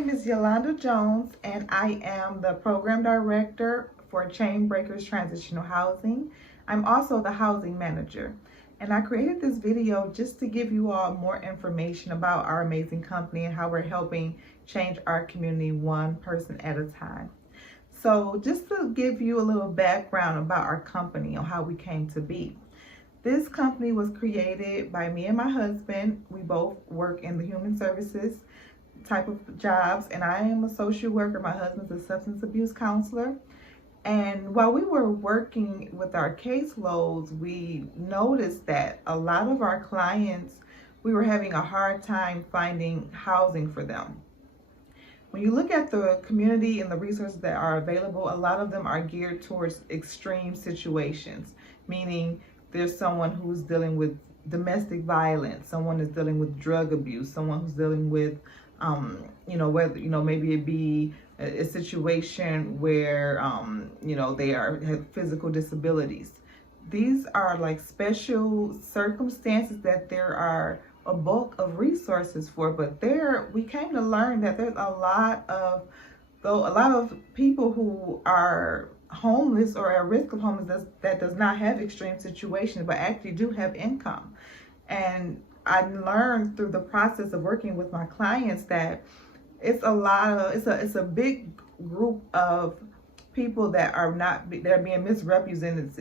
name is Yolanda Jones, and I am the Program Director for Chain Breakers Transitional Housing. I'm also the Housing Manager. And I created this video just to give you all more information about our amazing company and how we're helping change our community one person at a time. So just to give you a little background about our company and how we came to be. This company was created by me and my husband. We both work in the human services type of jobs, and I am a social worker. My husband's a substance abuse counselor. And while we were working with our caseloads, we noticed that a lot of our clients, we were having a hard time finding housing for them. When you look at the community and the resources that are available, a lot of them are geared towards extreme situations, meaning there's someone who's dealing with domestic violence, someone is dealing with drug abuse, someone who's dealing with, maybe it be a situation where, they have physical disabilities. These are like special circumstances that there are a bulk of resources for, but we came to learn that there's a lot of people who are homeless or at risk of homelessness that does not have extreme situations, but actually do have income. And I learned through the process of working with my clients that it's a big group of people that they're being misrepresented.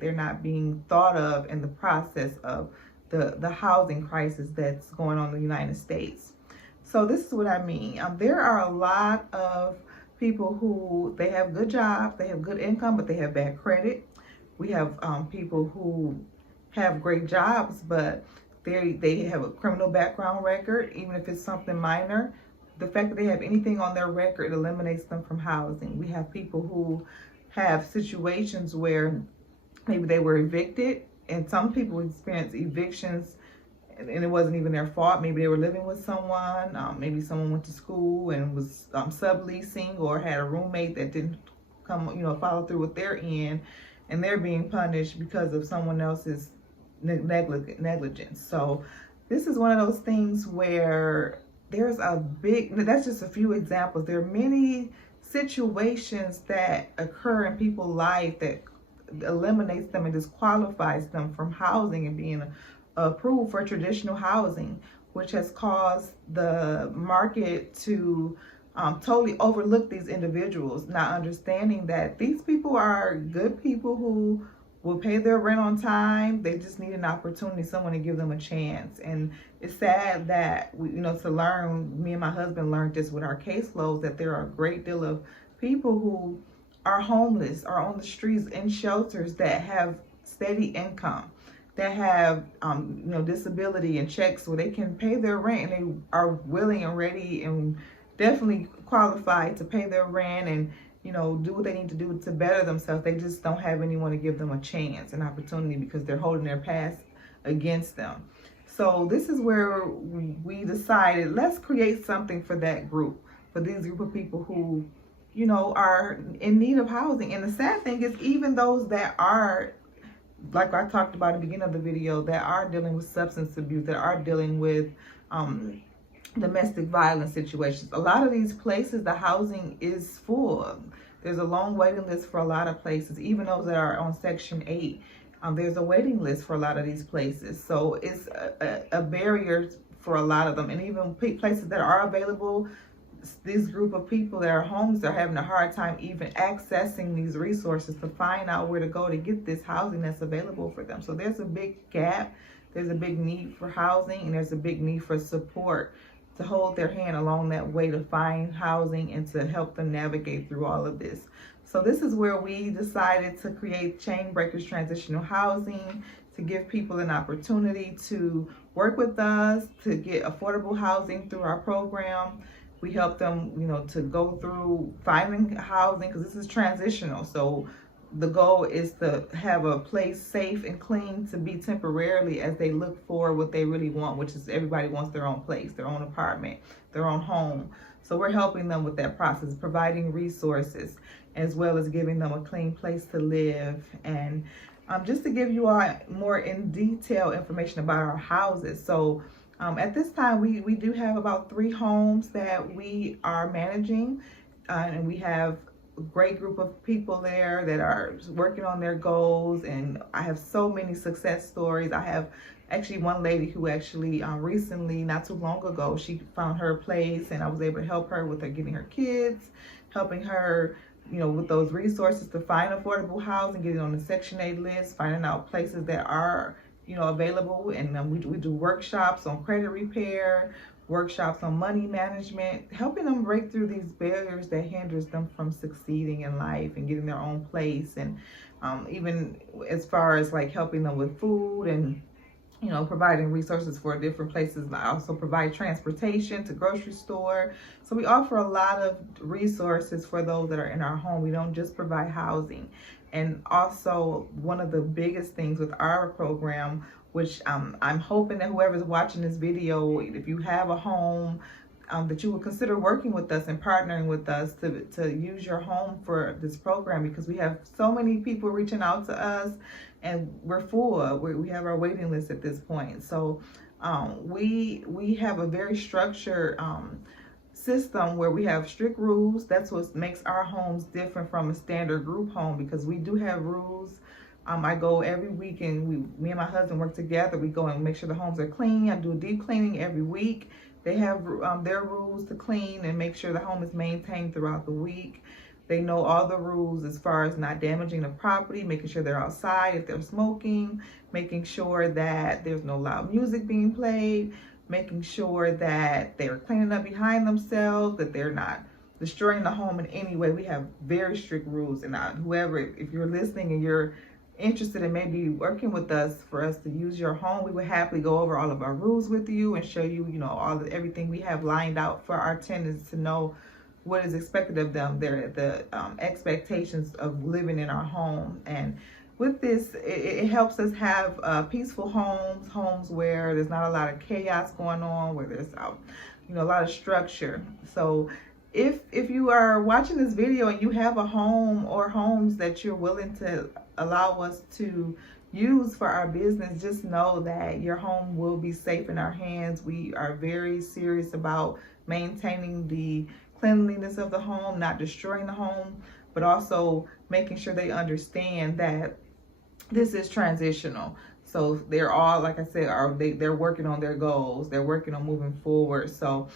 They're not being thought of in the process of the housing crisis that's going on in the United States. So this is what I mean. There are a lot of people who they have good jobs, they have good income, but they have bad credit. We have people who have great jobs, but they have a criminal background record, even if it's something minor. The fact that they have anything on their record eliminates them from housing. We have people who have situations where maybe they were evicted, and some people experience evictions and it wasn't even their fault. Maybe they were living with someone, maybe someone went to school and was subleasing, or had a roommate that didn't follow through with their end, and they're being punished because of someone else's negligence. So this is one of those things where that's just a few examples. There are many situations that occur in people's life that eliminates them and disqualifies them from housing and being approved for traditional housing, which has caused the market to totally overlook these individuals, not understanding that these people are good people who will pay their rent on time. They just need an opportunity, someone to give them a chance. And it's sad that me and my husband learned this with our caseloads, that there are a great deal of people who are homeless, are on the streets in shelters, that have steady income, that have disability and checks where they can pay their rent, and they are willing and ready and definitely qualified to pay their rent and do what they need to do to better themselves. They just don't have anyone to give them a chance, an opportunity, because they're holding their past against them. So this is where we decided, let's create something for that group, for these group of people who are in need of housing. And the sad thing is, even those that are, like I talked about at the beginning of the video, that are dealing with substance abuse, that are dealing with domestic violence situations, a lot of these places, the housing is full. There's a long waiting list for a lot of places. Even those that are on Section 8, there's a waiting list for a lot of these places. So it's a barrier for a lot of them. And even places that are available, this group of people that are homeless are having a hard time even accessing these resources to find out where to go to get this housing that's available for them. So there's a big gap. There's a big need for housing, and there's a big need for support to hold their hand along that way to find housing and to help them navigate through all of this. So this is where we decided to create Chain Breakers Transitional Housing, to give people an opportunity to work with us, to get affordable housing through our program. We help them, to go through finding housing, because this is transitional. So the goal is to have a place safe and clean to be temporarily, as they look for what they really want, which is everybody wants their own place, their own apartment, their own home. So we're helping them with that process, providing resources, as well as giving them a clean place to live. And just to give you all more in detail information about our houses. So At this time, we do have about 3 homes that we are managing, and we have a great group of people there that are working on their goals, and I have so many success stories. I have actually one lady who actually recently, not too long ago, she found her place, and I was able to help her with her getting her kids, helping her, with those resources to find affordable housing, getting on the Section 8 list, finding out places that are, available. And we do workshops on credit repair, workshops on money management, helping them break through these barriers that hinders them from succeeding in life and getting their own place. And even as far as like helping them with food and providing resources for different places. I also provide transportation to grocery store. So we offer a lot of resources for those that are in our home. We don't just provide housing. And also, one of the biggest things with our program, which I'm hoping that whoever's watching this video, if you have a home, that you would consider working with us and partnering with us to use your home for this program, because we have so many people reaching out to us and we're full. We have our waiting list at this point. So we have a very structured system where we have strict rules. That's what makes our homes different from a standard group home, because we do have rules. I go every week and me and my husband work together. We go and make sure the homes are clean. I do a deep cleaning every week. They have their rules to clean and make sure the home is maintained throughout the week. They know all the rules as far as not damaging the property, making sure they're outside if they're smoking, making sure that there's no loud music being played, making sure that they're cleaning up behind themselves, that they're not destroying the home in any way. We have very strict rules. And whoever, if you're listening and you're interested in maybe working with us for us to use your home, we would happily go over all of our rules with you and show you, everything we have lined out for our tenants to know what is expected of them, the expectations of living in our home. And with this, it helps us have peaceful homes where there's not a lot of chaos going on, where there's a lot of structure. So if you are watching this video and you have a home or homes that you're willing to allow us to use for our business, just know that your home will be safe in our hands. We are very serious about maintaining the cleanliness of the home, not destroying the home, but also making sure they understand that this is transitional. So they're all, like I said, they're working on their goals. They're working on moving forward. So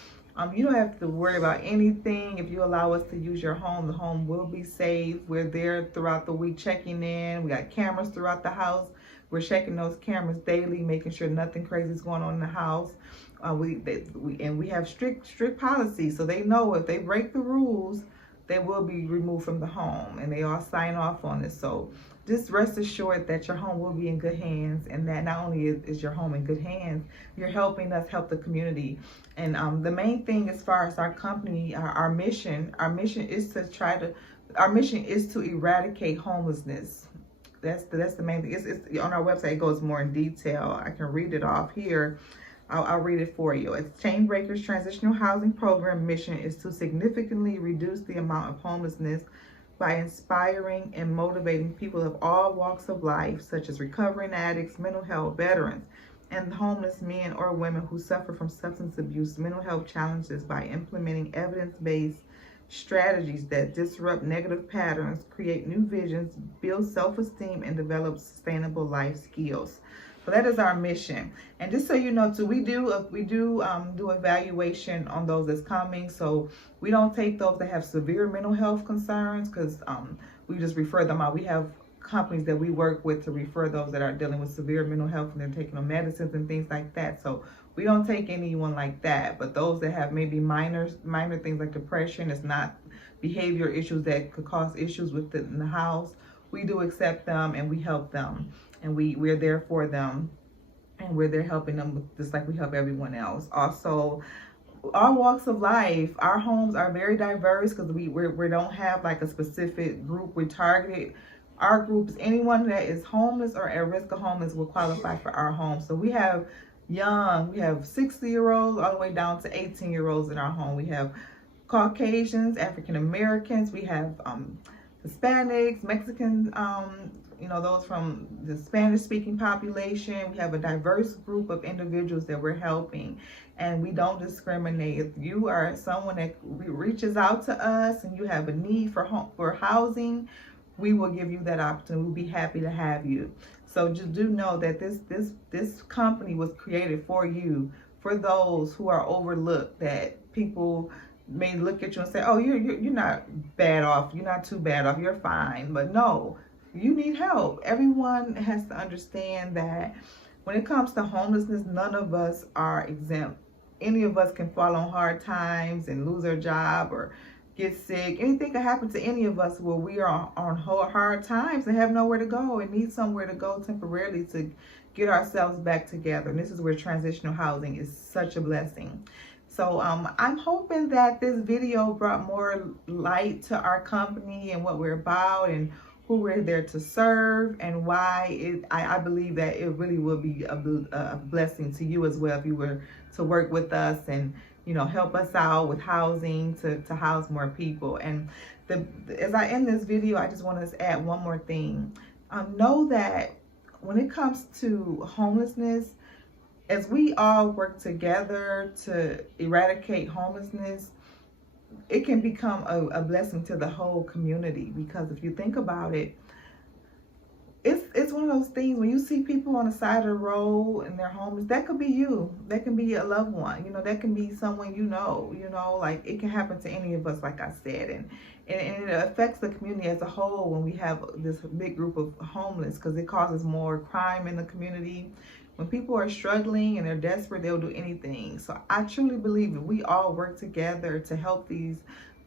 you don't have to worry about anything. If you allow us to use your home, the home will be safe. We're there throughout the week checking in. We got cameras throughout the house. We're checking those cameras daily, making sure nothing crazy is going on in the house. We have strict policies, so they know if they break the rules, they will be removed from the home, and they all sign off on it. So just rest assured that your home will be in good hands, and that not only is your home in good hands, you're helping us help the community. And the main thing as far as our company, our mission is to eradicate homelessness. That's the main thing. It's on our website. It goes more in detail. I can read it off here. I'll read it for you. It's Chain Breakers Transitional Housing Program mission is to significantly reduce the amount of homelessness by inspiring and motivating people of all walks of life, such as recovering addicts, mental health veterans, and homeless men or women who suffer from substance abuse, mental health challenges, by implementing evidence-based strategies that disrupt negative patterns, create new visions, build self-esteem, and develop sustainable life skills. So that is our mission. And just so you know too, we do evaluation on those that's coming. So we don't take those that have severe mental health concerns, because we just refer them out. We have companies that we work with to refer those that are dealing with severe mental health and they're taking on medicines and things like that. So we don't take anyone like that. But those that have maybe minor things like depression, it's not behavior issues that could cause issues within the house, we do accept them and we help them. And we're there for them, and we're there helping them just like we help everyone else. Also, all walks of life, our homes are very diverse, because we don't have like a specific group we target. Our group is anyone that is homeless or at risk of homeless will qualify for our home. So we have we have 60-year-olds all the way down to 18-year-olds in our home. We have Caucasians, African Americans, we have Hispanics, Mexican, you know, those from the Spanish speaking population. We have a diverse group of individuals that we're helping, and we don't discriminate. If you are someone that reaches out to us and you have a need for housing, we will give you that opportunity. We'll be happy to have you. So just do know that this company was created for you, for those who are overlooked, that people may look at you and say, oh, you're not bad off, you're not too bad off, you're fine. But no, you need help. Everyone has to understand that when it comes to homelessness, none of us are exempt. Any of us can fall on hard times and lose our job or get sick. Anything can happen to any of us where we are on hard times and have nowhere to go and need somewhere to go temporarily to get ourselves back together. And this is where transitional housing is such a blessing. So I'm hoping that this video brought more light to our company and what we're about and who we're there to serve, and why I believe that it really will be a blessing to you as well if you were to work with us and, you know, help us out with housing to house more people. And as I end this video, I just want to add one more thing. Know that when it comes to homelessness, as we all work together to eradicate homelessness, it can become a blessing to the whole community. Because if you think about it, it's one of those things when you see people on the side of the road and they're homeless, that could be you, that can be a loved one, you know, that can be someone you know, like it can happen to any of us, like I said, and it affects the community as a whole when we have this big group of homeless, because it causes more crime in the community. When people are struggling and they're desperate, they'll do anything. So I truly believe that we all work together to help these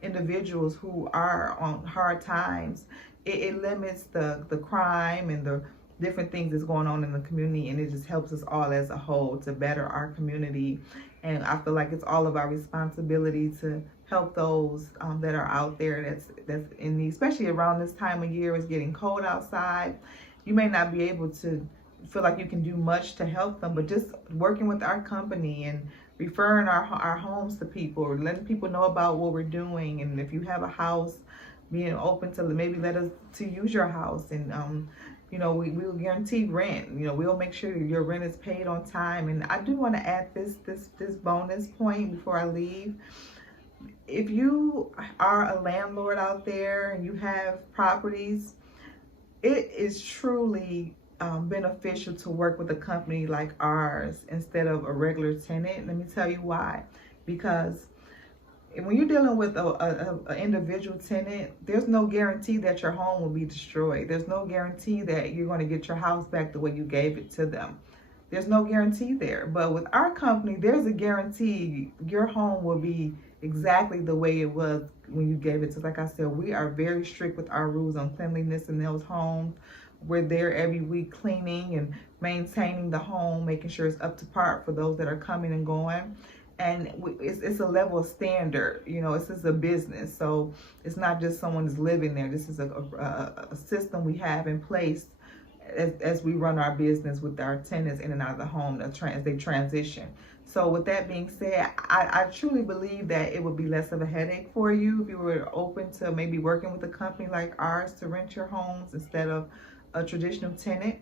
individuals who are on hard times. It limits the crime and the different things that's going on in the community, and it just helps us all as a whole to better our community. And I feel like it's all of our responsibility to help those that are out there that's in need, especially around this time of year. It's getting cold outside. You may not be able to feel like you can do much to help them, but just working with our company and referring our homes to people, or letting people know about what we're doing. And if you have a house, being open to maybe let us to use your house, and you know, we will guarantee rent. You know, we'll make sure your rent is paid on time. And I do want to add this bonus point before I leave. If you are a landlord out there and you have properties, it is truly beneficial to work with a company like ours instead of a regular tenant. Let me tell you why. Because when you're dealing with an individual tenant, there's no guarantee that your home will be destroyed. There's no guarantee that you're going to get your house back the way you gave it to them. There's no guarantee there. But with our company, there's a guarantee your home will be exactly the way it was when you gave it to. Like I said, we are very strict with our rules on cleanliness in those homes. We're there every week cleaning and maintaining the home, making sure it's up to par for those that are coming and going. And it's a level of standard, you know, this is a business. So it's not just someone that's living there. This is a system we have in place as we run our business with our tenants in and out of the home as they transition. So with that being said, I truly believe that it would be less of a headache for you if you were open to maybe working with a company like ours to rent your homes instead of a traditional tenant.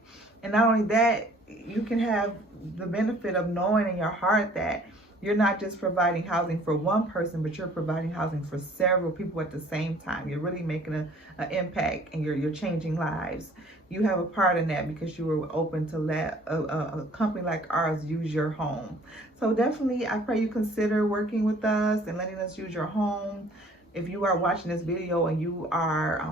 And not only that, you can have the benefit of knowing in your heart that you're not just providing housing for one person, but you're providing housing for several people at the same time. You're really making an impact, and you're changing lives. You have a part in that because you were open to let a company like ours use your home. So definitely, I pray you consider working with us and letting us use your home. If you are watching this video and you are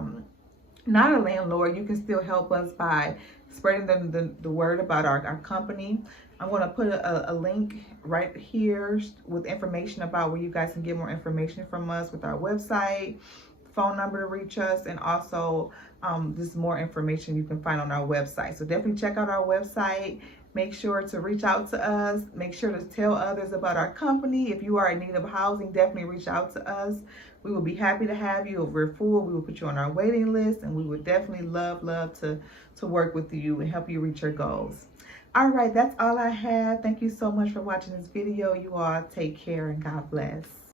not a landlord, you can still help us by spreading the word about our company. I'm going to put a link right here with information about where you guys can get more information from us, with our website, phone number to reach us, and also just more information you can find on our website. So definitely check out our website. Make sure to reach out to us. Make sure to tell others about our company. If you are in need of housing, definitely reach out to us. We will be happy to have you. If we're full, we will put you on our waiting list, and we would definitely love to work with you and help you reach your goals. All right, that's all I have. Thank you so much for watching this video. You all take care and God bless.